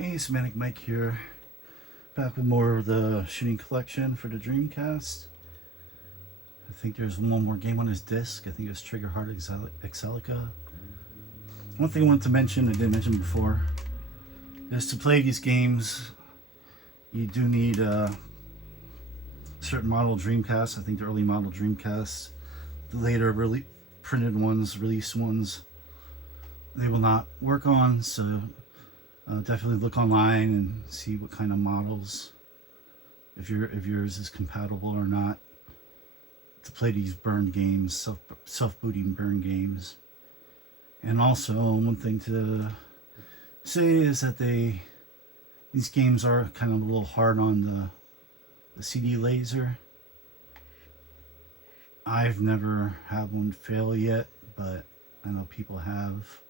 Hey, Semantic Mike here, back with more of the shooting collection for the Dreamcast. I think there's one more game on his disc. I think it's Triggerheart Exelica. One thing I wanted to mention, I didn't mention before, is to play these games, you do need a certain model Dreamcast. I think the early model Dreamcast, the later printed ones, released ones, they will not work on, so definitely look online and see what kind of models, if yours is compatible or not, to play these burn games, self-booting burn games. And also, one thing to say is that these games are kind of a little hard on the CD laser. I've never had one fail yet, but I know people have.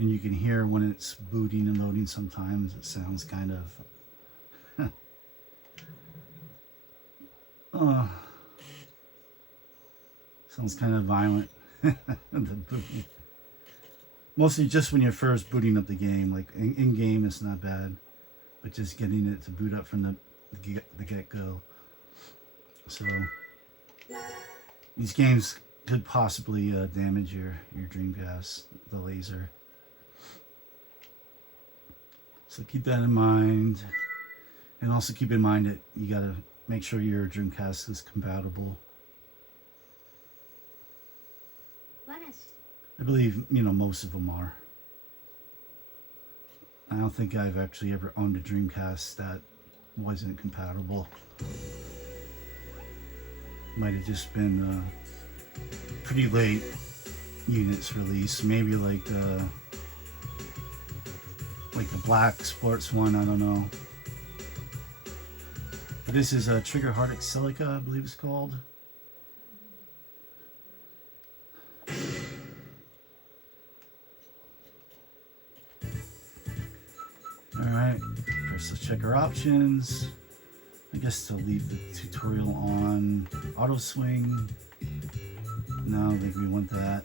And you can hear when it's booting and loading sometimes, it sounds kind of sounds kind of violent. The booting. Mostly just when you're first booting up the game, like in game it's not bad, but just getting it to boot up from the get-go. So these games could possibly damage your Dreamcast, the laser. So keep that in mind, and also keep in mind that you gotta make sure your Dreamcast is compatible. I believe, most of them are. I don't think I've actually ever owned a Dreamcast that wasn't compatible. Might have just been pretty late units released, maybe like the black sports one, I don't know. But this is a Triggerheart Exelica, I believe it's called. Alright, first let's check our options. I guess to leave the tutorial on auto swing. No, I don't think we want that.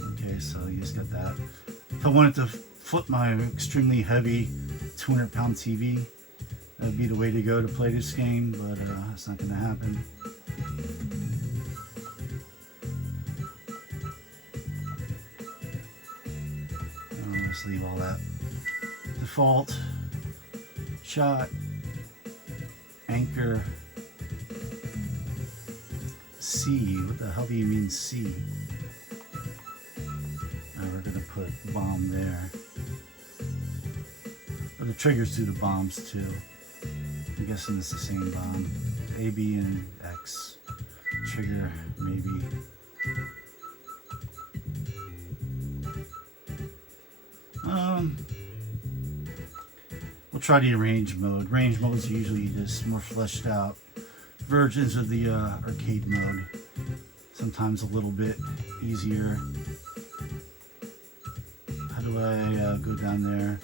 Okay, so you just got that. If I wanted to flip my extremely heavy 200-pound TV, that would be the way to go to play this game, but it's not going to happen. Let's leave all that. Default, shot, anchor, C. What the hell do you mean C? We're going to put bomb there. But the triggers do the bombs too. I'm guessing it's the same bomb. A, B, and X. Trigger, maybe. We'll try the range mode. Range mode is usually just more fleshed out versions of the arcade mode. Sometimes a little bit easier. How do I go down there?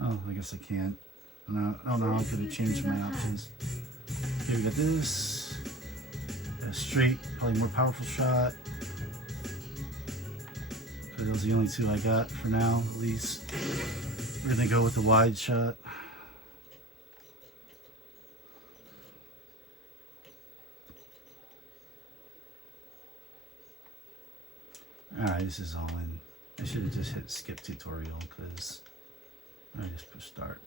Oh, I guess I can't. I don't know how I'm going to change my options. Okay, we got this. A straight, probably more powerful shot. Those are the only two I got for now, at least. We're going to go with the wide shot. Alright, this is all in. I should have just hit skip tutorial because I just push start.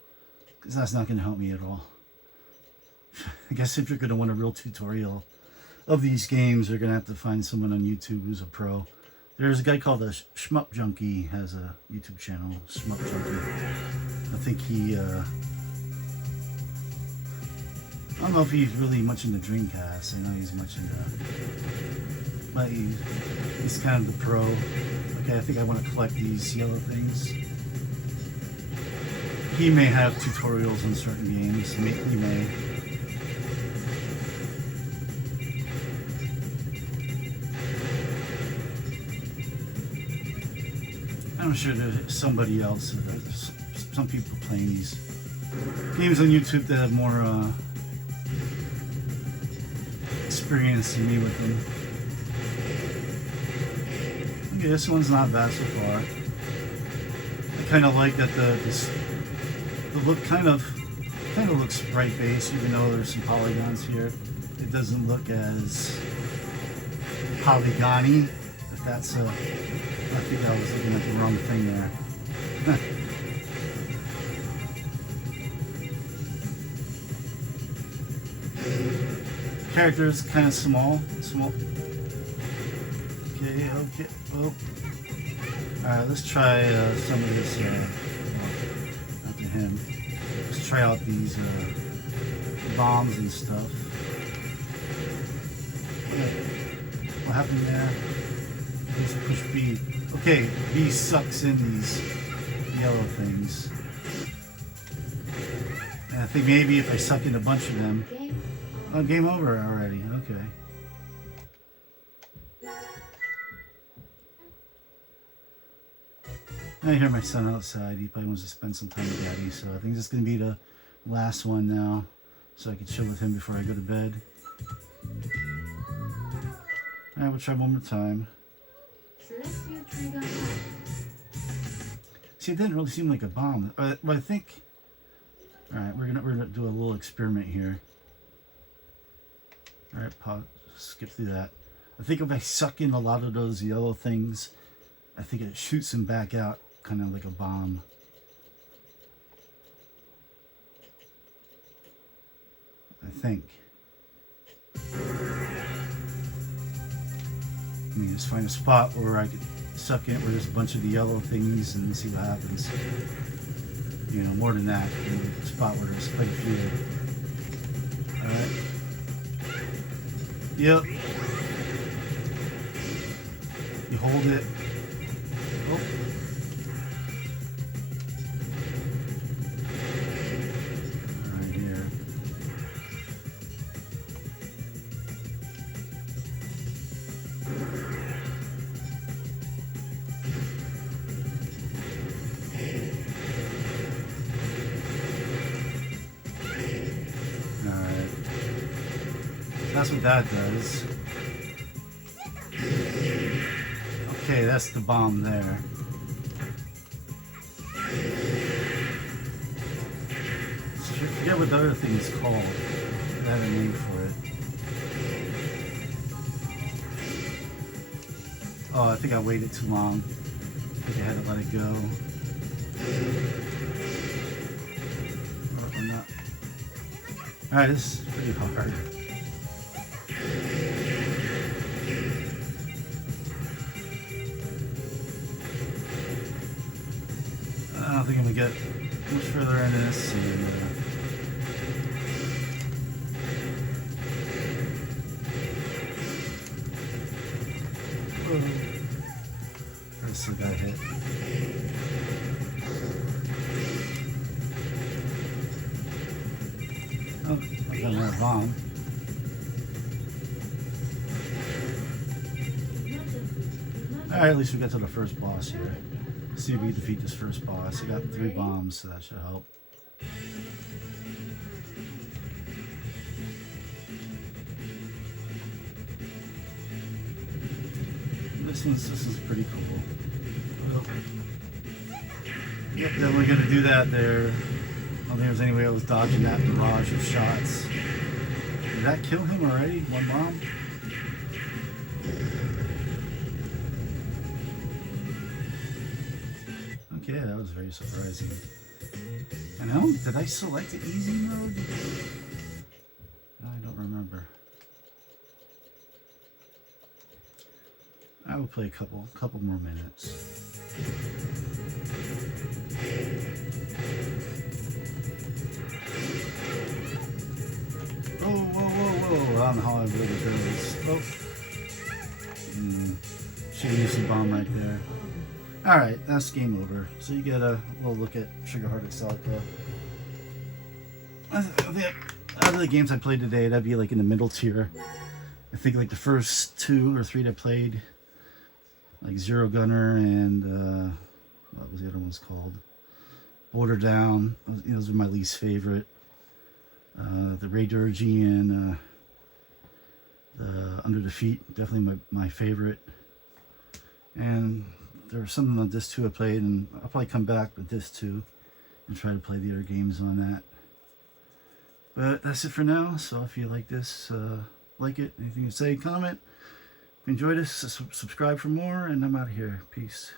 Because that's not going to help me at all. I guess if you're going to want a real tutorial of these games, you're going to have to find someone on YouTube who's a pro. There's a guy called a Shmup Junkie, has a YouTube channel, Shmup Junkie. I think he, I don't know if he's really much into Dreamcast. I know he's much into, but he's kind of the pro. Okay, I think I want to collect these yellow things. He may have tutorials on certain games, he may. I'm sure there's somebody else, some people playing these games on YouTube that have more experience than me with them. Okay, this one's not bad so far. I kind of like that the look kind of looks sprite based, even though there's some polygons here. It doesn't look as polygony. If that's I think I was looking at the wrong thing there. Character's kind of small. Okay. Oh. Alright, let's try some of this. Not to him. Let's try out these bombs and stuff. What happened there? Just push B. Okay, B sucks in these yellow things. And I think maybe if I suck in a bunch of them. Oh, game over already. Okay. I hear my son outside. He probably wants to spend some time with Daddy, so I think this is going to be the last one now, so I can chill with him before I go to bed. Alright, we'll try one more time. See, it didn't really seem like a bomb. But I think... Alright, we're gonna do a little experiment here. Alright, pause. Skip through that. I think if I suck in a lot of those yellow things, I think it shoots them back out, kind of like a bomb. I think. Let me just find a spot where I could suck in where there's a bunch of the yellow things and see what happens. You know, more than that, a spot where there's quite a few. Alright. Yep. You hold it. Oh. Right here. Alright. That's what that does. Okay, that's the bomb there. I forget what the other thing is called. I have a name for it. Oh, I think I waited too long. I think I had to let it go. Or not. Alright, this is pretty hard. I don't think I'm gonna get much further into this. And, I still got hit. Oh, I got another bomb. Alright, at least we got to the first boss here. See if we defeat this first boss. I got 3 bombs, so that should help. This one's pretty cool. Well, yep, then we're gonna do that there. I don't think there's any way I was dodging that barrage of shots. Did that kill him already? 1 bomb? Okay, that was very surprising. And did I select the easy mode? I don't remember. I will play a couple more minutes. Oh, whoa. I don't know how I really do this. Oh. Should have used the bomb right there. Alright, that's game over. So you get a little look at Triggerheart Exelica. Out of the games I played today, that'd be like in the middle tier. I think like the first 2 or 3 that I played, like Zero Gunner and what was the other one's called? Border Down. Those were my least favorite. The Ray Durgy and the Under the Feet, definitely my favorite. And there was something on disc 2 I played, and I'll probably come back with disc 2 and try to play the other games on that. But that's it for now. So if you like this, like it, anything to say, comment. If you enjoyed this, subscribe for more, and I'm out of here. Peace.